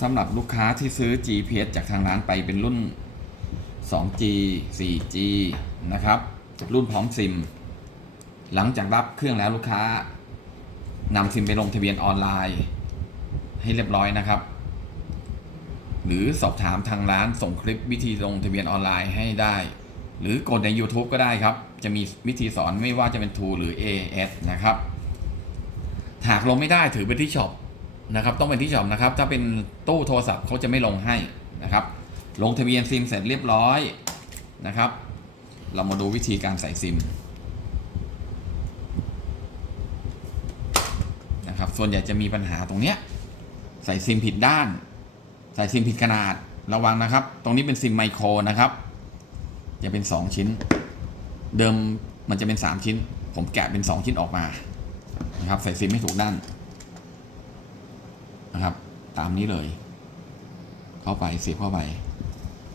สำหรับลูกค้าที่ซื้อ GPS จากทางร้านไปเป็นรุ่น 2G 4G นะครับ รุ่นพร้อมซิม หลังจากรับเครื่องแล้วลูกค้านำซิมไปลงทะเบียนออนไลน์ ให้เรียบร้อยนะครับ หรือสอบถามทางร้านส่งคลิปวิธีลงทะเบียนออนไลน์ให้ได้ หรือกดใน YouTube ก็ได้ครับ จะมีวิธีสอนไม่ว่าจะเป็น t o o หรือ AS นะครับ หากลงไม่ได้ถือเป็นที่ช็อป นะครับต้องเป็นที่ช็อปนะครับ ถ้าเป็นตู้โทรศัพท์เขาจะไม่ลงให้นะครับ ลงทะเบียนซิมเสร็จเรียบร้อยนะครับ เรามาดูวิธีการใส่ซิมนะครับส่วนใหญ่จะมีปัญหาตรงเนี้ยใส่ซิมผิดด้าน ใส่ซิมผิดขนาดระวังนะครับ ตรงนี้เป็นซิมไมโครนะครับ จะเป็น 2 ชิ้น เดิมมันจะเป็น 3 ชิ้น ผมแกะเป็น 2 ชิ้นออกมานะครับใส่ซิมไม่ถูกด้าน นะครับ ตามนี้เลย เข้าไปเสียบเข้าไป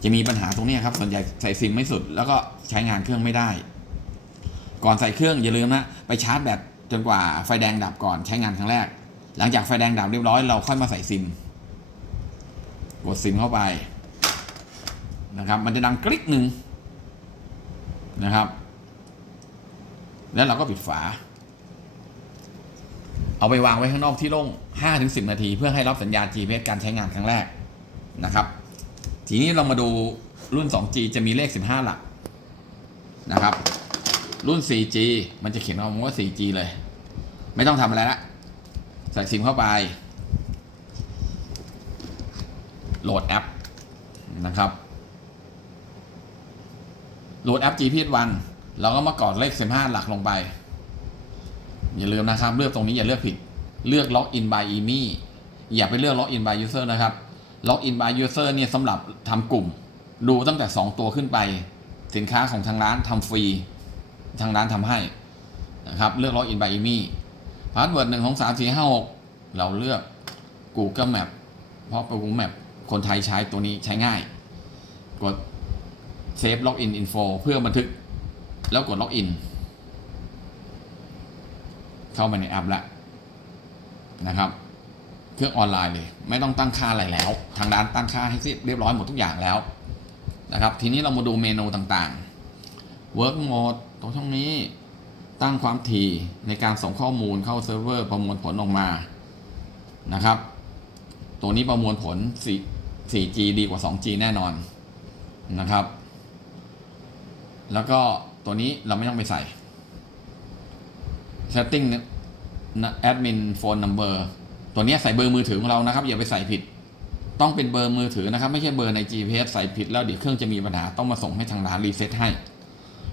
จะมีปัญหาตรงนี้ครับ ส่วนใหญ่ใส่ซิมไม่สุด แล้วก็ใช้งานเครื่องไม่ได้ ก่อนใส่เครื่องอย่าลืมนะไปชาร์จแบตจนกว่าไฟแดงดับก่อนใช้งานครั้งแรก หลังจากไฟแดงดับเรียบร้อยเราค่อยมาใส่ซิม กดซิมเข้าไปนะครับ มันจะดังกริ๊กหนึ่งนะครับ แล้วเราก็ปิดฝา เอาไปวางไว้ข้างนอกที่โล่ง 5-10 นาที เพื่อให้รับสัญญาณ GPS การใช้งานครั้งแรกนะครับ ทีนี้เรามาดูรุ่น 2G จะมีเลข 15 หลักนะครับ รุ่น 4G มันจะเขียนคำว่า 4G เลย ไม่ต้องทำอะไรละใส่ซิมเข้าไป โหลดแอปนะครับ โหลดแอป GPS 1เราก็มากรอกเลข 15 หลักลงไป อย่าลืมนะครับเลือกตรงนี้อย่าเลือกผิด เลือก Login by imi อย่าไปเลือก Login by User นะครับ Login by User เนี่ยสำหรับทำกลุ่ม ดูตั้งแต่ 2 ตัวขึ้นไป สินค้าของทางร้านทำฟรี ทางร้านทำให้นะครับเลือก Login by IMEI พาสเวิร์ดหนึ่งของสามสี่ห้าหกเราเลือก Google Map เพราะ Google Map คนไทยใช้ตัวนี้ใช้ง่าย กด Save Login Info เพื่อบันทึกแล้วกด Login เข้ามาในแอปแล้วนะครับ เครื่องออนไลน์เลยไม่ต้องตั้งค่าอะไรแล้ว ทางร้านตั้งค่าให้เรียบร้อยหมดทุกอย่างแล้วนะครับ ทีนี้เรามาดูเมนูต่างๆ Work Mode ตรงช่องนี้ตั้งความถี่ในการส่งข้อมูลเข้าเซิร์ฟเวอร์ประมวลผลออกมานะครับ ตัวนี้ประมวลผล4 4G ดีกว่า 2G แน่นอนนะครับ แล้วก็ตัวนี้เราไม่ต้องไปใส่ setting นะ admin phone number ตัวนี้ใส่เบอร์มือถือของเรานะครับ อย่าไปใส่ผิด ต้องเป็นเบอร์มือถือนะครับ ไม่ใช่เบอร์ใน GPS ใส่ผิดแล้วเดี๋ยวเครื่องจะมีปัญหาต้องมาส่งให้ทางร้านรีเซ็ตให้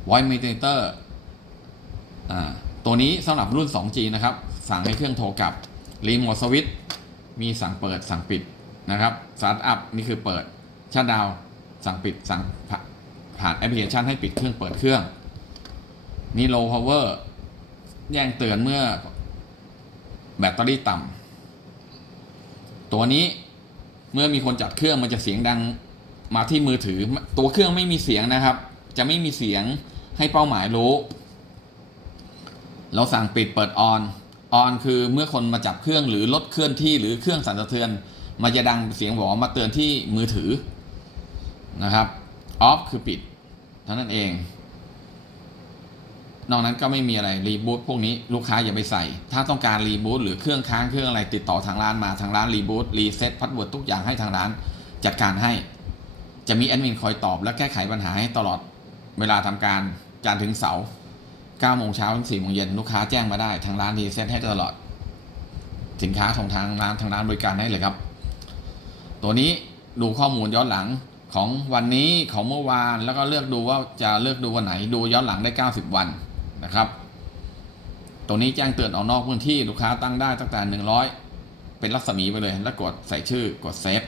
voice monitor อ่าตัวนี้สำหรับรุ่น 2G นะครับ สั่งให้เครื่องโทรกลับรีโมทสวิตมีสั่งเปิดสั่งปิดนะครับสตาร์ทอัพนี่คือเปิดชัดดาวสั่งปิดสั่งผ่าผ่านแอปพลิเคชันให้ปิดเครื่องเปิดเครื่องนี่ low power แจ้งเตือนเมื่อแบตเตอรี่ต่ำตัวนี้เมื่อมีคนจัดเครื่องมันจะเสียงดังมาที่มือถือ ตัวเครื่องไม่มีเสียงนะครับ จะไม่มีเสียงให้เป้าหมายรู้ เราสั่งปิดเปิดออนออนคือเมื่อคนมาจับเครื่องหรือรถเคลื่อนที่หรือเครื่องสั่นสะเทือน มันจะดังเสียงบอมาเตือนที่มือถือนะครับออฟคือปิดเท่านั้นเอง นอกนั้นก็ไม่มีอะไรรีบูตพวกนี้ลูกค้าอย่าไปใส่ ถ้าต้องการรีบูตหรือเครื่องค้างเครื่องอะไรติดต่อทางร้านมาทางร้านรีบูตรีเซ็ตพัสเวิร์ดทุกอย่างให้ทางร้านจัดการให้ จะมีแอดมินคอยตอบและแก้ไขปัญหาให้ตลอดเวลาทำการจันทร์ถึงเสาร์9โมงเช้าถึง4โมงเย็นลูกค้าแจ้งมาได้ทางร้านรีเซ็ตให้ตลอด สินค้าของทางร้านทางร้านบริการให้เลยครับ ตัวนี้ดูข้อมูลย้อนหลังของวันนี้ของเมื่อวานแล้วก็เลือกดูว่าจะเลือกดูวันไหนดูย้อนหลังได้ 90 วัน นะครับตัวนี้แจ้งเตือนออกนอกพื้นที่ลูกค้าตั้งได้ตั้งแต่ 100 เป็นรัศมีไปเลย แล้วกดใส่ชื่อกดเซฟ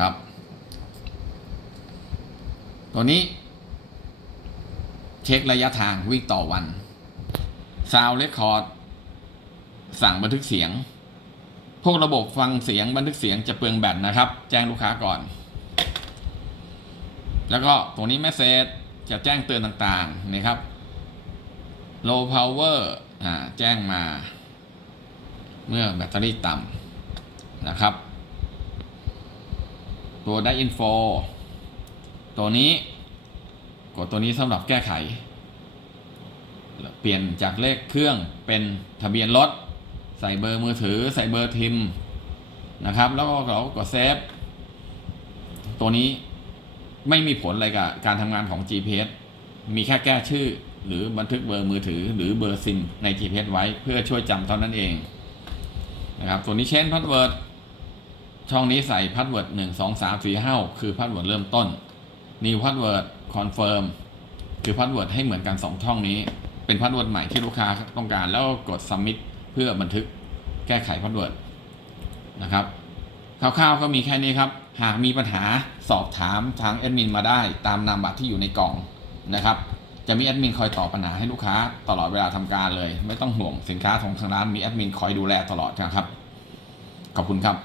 ครับ ตัวนี้ เช็คระยะทางวิ่งต่อวันซาวเรคคอร์ดสั่งบันทึกเสียง พวกระบบฟังเสียงบันทึกเสียงจะเปลืองแบตนะครับ แจ้งลูกค้าก่อน แล้วก็ตัวนี้แมสเซจจะแจ้งเตือนต่างๆนะครับ low power อ่าแจ้งมา เมื่อแบตเตอรี่ต่ำนะครับ ตัวได้อินโฟตัวนี้กดตัวนี้สำหรับแก้ไข เปลี่ยนจากเลขเครื่องเป็นทะเบียนรถ ใส่เบอร์มือถือ ใส่เบอร์ทิมนะครับ แล้วก็เรากดเซฟตัวนี้ไม่มีผลอะไรกับการทำงานของ GPS มีแค่แก้ชื่อ หรือบันทึกเบอร์มือถือ หรือเบอร์ซิมใน GPS ไว้เพื่อช่วยจำเท่านั้นเองนะครับตัวนี้เช่นพาสเวิร์ดช่องนี้ใส่พาสเวิร์ดหนึ่งสองสามสี่ห้าคือพาสเวิร์ดเริ่มต้น new password confirm คือพาสเวิร์ดให้เหมือนกัน 2 ช่องนี้ เป็นพาสเวิร์ดใหม่ที่ลูกค้าต้องการ แล้วก็กด submit เพื่อบันทึกแก้ไขพาสเวิร์ดนะครับคร่าวๆก็มีแค่นี้ครับ หากมีปัญหาสอบถามทางแอดมินมาได้ตามนามบัตรที่อยู่ในกล่องนะครับ จะมีแอดมินคอยตอบปัญหาให้ลูกค้าตลอดเวลาทำการเลย ไม่ต้องห่วงสินค้าของทางร้านมีแอดมินคอยดูแลตลอดนะครับ ขอบคุณครับ